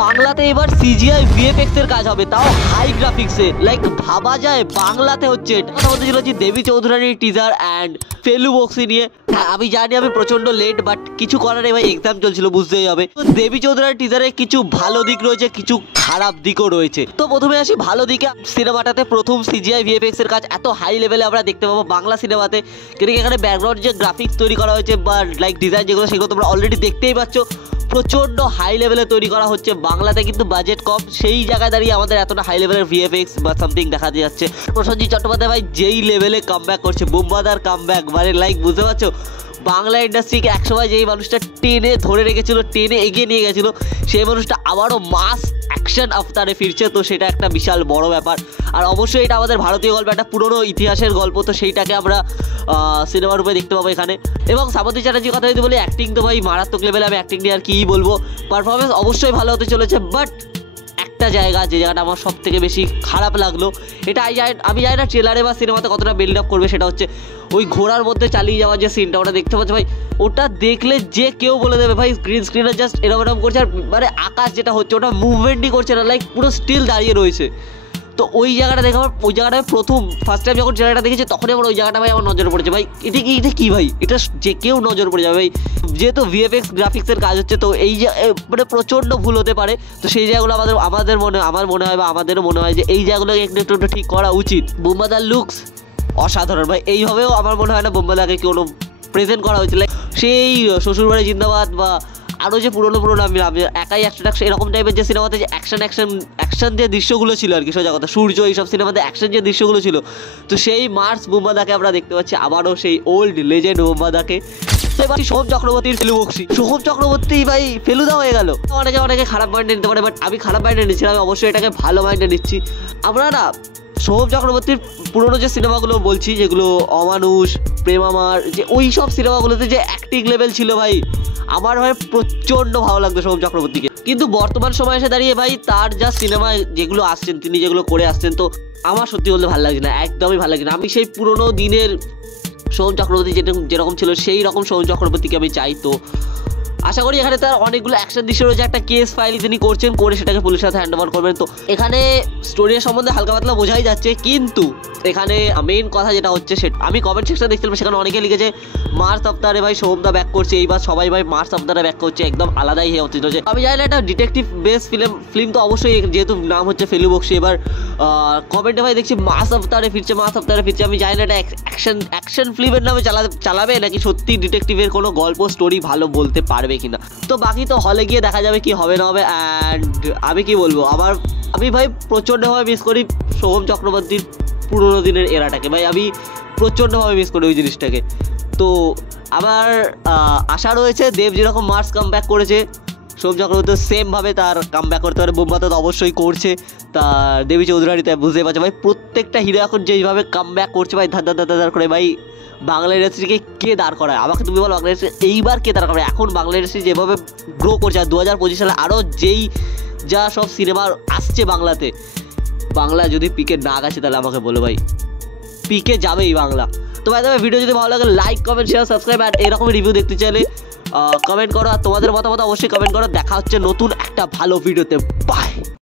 বাংলাতে এবার CGI VFX এর কাজ হবে, তাও হাই গ্রাফিক্সে। লাইক ভাবা যায় বাংলাতে হচ্ছে। কথা বলতে চলেছি দেবী চৌধুরানীর টিজার অ্যান্ড ফেলু বক্সি নিয়ে। হ্যাঁ আমি জানি আমি প্রচন্ড লেট, বাট কিছু করার নেই ভাই, এক্সাম চলছিল বুঝতেই হবে। তো দেবী চৌধুরানীর টিজারে কিছু ভালো দিক রয়েছে, কিছু খারাপ দিকও রয়েছে। তো প্রথমে আসি ভালো দিকে। সিনেমাটাতে প্রথম সিজিআই ভিএফএক্স এর কাজ এত হাই লেভেলে আমরা দেখতে পাবো বাংলা সিনেমাতে। কিন্তু এখানে ব্যাকগ্রাউন্ড যে গ্রাফিক্স তৈরি করা হয়েছে বা লাইক ডিজাইন যেগুলো, সেগুলো তোমরা অলরেডি দেখতেই পাচ্ছ প্রচন্ড হাই লেভেলে তৈরি করা হচ্ছে। বাংলাতে কিন্তু বাজেট কম, সেই জায়গায় দাঁড়িয়ে আমাদের এতটা হাই লেভেলের ভিএফএক্স বা সামথিং দেখা যাচ্ছে। প্রসেনজিৎ চট্টোপাধ্যায় ভাই যেই লেভেলে কামব্যাক করছে, বুম্বাদার কামব্যাক, মানে লাইক বুঝতে পারছো বাংলা ইন্ডাস্ট্রিকে একসময় যেই মানুষটা টেনে ধরে রেখেছিল, টেনে এগিয়ে নিয়ে গেছিলো, সেই মানুষটা আবারও মাস অ্যাকশন আফতারে ফিরছে। তো সেটা একটা বিশাল বড় ব্যাপার। আর অবশ্যই এটা আমাদের ভারতীয় গল্প, একটা পুরনো ইতিহাসের গল্প, তো সেইটাকে আমরা সিনেমা রূপে দেখতে পাবো এখানে। এবং শ্রাবন্তী চ্যাটার্জির কথা যদি বলি, অ্যাক্টিং তো ভাই মারাত্মক লেভেলে। আমি অ্যাক্টিং নিয়ে আর কী বলবো, পারফরমেন্স অবশ্যই ভালো হতে চলেছে। বাট একটা জায়গা, যে জায়গাটা আমার সব থেকে বেশি খারাপ লাগলো, এটা আমি জানি না ট্রেলারে বা সিনেমাতে কতটা বিল্ড আপ করবে, সেটা হচ্ছে ওই ঘোড়ার মধ্যে চালিয়ে যাওয়ার যে সিনটা ওটা দেখতে পাচ্ছি ভাই, ওটা দেখলে যে কেউ বলে দেবে ভাই গ্রিন স্ক্রিনে জাস্ট এরকম এরকম করছে। আর মানে আকাশ যেটা হচ্ছে ওটা মুভমেন্টই করছে না, লাইক পুরো স্টিল দাঁড়িয়ে রয়েছে। তো ওই জায়গাটা দেখে আমার, ওই জায়গাটা প্রথম ফার্স্ট টাইম যখন ট্রেলারটা দেখেছি তখনই আমার ওই জায়গাটা ভাই আমার নজরে পড়েছে। ভাই এটা কি ভাই, এটা যে কেউ নজর পড়ে যাবে ভাই। যেহেতু ভিএফএক্স গ্রাফিক্সের কাজ হচ্ছে, তো এই মানে প্রচণ্ড ভুল হতে পারে। তো সেই জায়গাগুলো আমার মনে হয় বা আমাদেরও মনে হয় যে এই জায়গাগুলোকে একটু ঠিক করা উচিত। বুম্বাদার লুকস অসাধারণ ভাই, এইভাবেও আমার মনে হয় না বুম্বাদাকে কোনো প্রেজেন্ট করা হয়েছিল। সেই শ্বশুরবাড়ি জিন্দাবাদ বা আরও যে পুরোনো আমি একাই অ্যাকশন এরকম টাইপের যে সিনেমাতে যে অ্যাকশন যে দৃশ্যগুলো ছিল আর কি, সোজা কথা সূর্য, এইসব সিনেমাতে অ্যাকশন যে দৃশ্যগুলো ছিল, তো সেই মার্স বুম্বাদাকে আমরা দেখতে পাচ্ছি আবারও সেই ওল্ড লেজেন্ড বুম্বাদাকে। এবার সোহম চক্রবর্তীর ফেলু বক্সি, সোহম চক্রবর্তী ভাই ফেলুদা হয়ে গেল। অনেকে খারাপ মাইন্ডে নিতে পারে, বাট আমি খারাপ মাইন্ডে নিচ্ছি না, আমি অবশ্যই এটাকে ভালো মাইন্ডে নিচ্ছি। আমরা না সোহম চক্রবর্তীর পুরোনো যে সিনেমাগুলো বলছি, যেগুলো অমানুষ, প্রেম আমার, যে ওই সব সিনেমাগুলোতে যে অ্যাক্টিং লেভেল ছিল ভাই, আমার ভাই প্রচণ্ড ভালো লাগতো সোহম চক্রবর্তীকে। কিন্তু বর্তমান সময় এসে দাঁড়িয়ে ভাই তার যা সিনেমা যেগুলো আসছেন, তিনি যেগুলো করে আসছেন, তো আমার সত্যি বলতে ভালো লাগছে না, একদমই ভালো লাগে না। আমি সেই পুরোনো দিনের সোহম চক্রবর্তী যেরকম ছিল সেই রকম সোহম চক্রবর্তীকে আমি চাই। তো আশা করি এখানে তার অনেকগুলো অ্যাকশন দৃশ্য রয়েছে, একটা কেস ফাইল তিনি করছেন, করে সেটাকে পুলিশের সাথে হ্যান্ড ওভার করবেন। তো এখানে স্টোরির সম্বন্ধে হালকা পাতলা বোঝাই যাচ্ছে, কিন্তু এখানে মেইন কথা যেটা হচ্ছে, সেটা আমি কমেন্ট সেকশনে দেখছিলাম, সেখানে অনেকে লিখেছে মার্চ সপ্তাহে ভাই সোহমদা ব্যাক করছে, এইবার সবাই ভাই মার্চ সপ্তাহে ব্যাক করছে, একদম আলাদাই হয়ে হচ্ছে। আমি জানি না এটা ডিটেকটিভ বেস ফিল্ম তো অবশ্যই, যেহেতু নাম হচ্ছে ফেলু বক্সি। এবার কমেন্টে ভাই দেখছি মার্চ সপ্তাহে ফিরছে। আমি জানি না এটা অ্যাকশন ফিল্মের নামে চালাবে নাকি সত্যি ডিটেকটিভের কোনো গল্প স্টোরি ভালো বলতে পারবে কিনা। তো বাকি তো হলে গিয়ে দেখা যাবে কি হবে না হবে। অ্যান্ড আমি কি বলবো, আমি ভাই প্রচণ্ডভাবে মিস করি সোহম চক্রবর্তীর পুরোনো দিনের এরাটাকে ভাই, আমি প্রচণ্ডভাবে মিস করি ওই জিনিসটাকে। তো আমার আশা রয়েছে দেব যেরকম মার্চ কামব্যাক করেছে, সোহম চক্রবর্তী সেমভাবে তার কামব্যাক করতে পারে। বুম্বাদা তো অবশ্যই করছে, তার দেবী চৌধুরানী তাই বুঝতে পারছে ভাই। প্রত্যেকটা হিরো এখন যেইভাবে কামব্যাক করছে ভাই, ধার করে ভাই, বাংলা ইন্ডাস্ট্রিকে কে দাঁড় করায়? আমাকে তুমি বলো বাংলা ইন্ডাস্ট্রি এইবার কে দাঁড় করায়? এখন বাংলা ইন্ডাস্ট্রি যেভাবে গ্রো করছে, আর 2025 সালে আরও যা সব সিনেমা আসছে বাংলাতে, বাংলা যদি পিকে না গেছে তাহলে আমাকে বলো ভাই, পিকে যাবেই বাংলা। তো ভাই তবে ভিডিও যদি ভালো লাগে লাইক, কমেন্ট, শেয়ার, সাবস্ক্রাইব। আর এরকম রিভিউ দেখতে চাইলে কমেন্ট করো, আর তোমাদের মতামত অবশ্যই কমেন্ট করো। দেখা হচ্ছে নতুন একটা ভালো ভিডিওতে। বাই।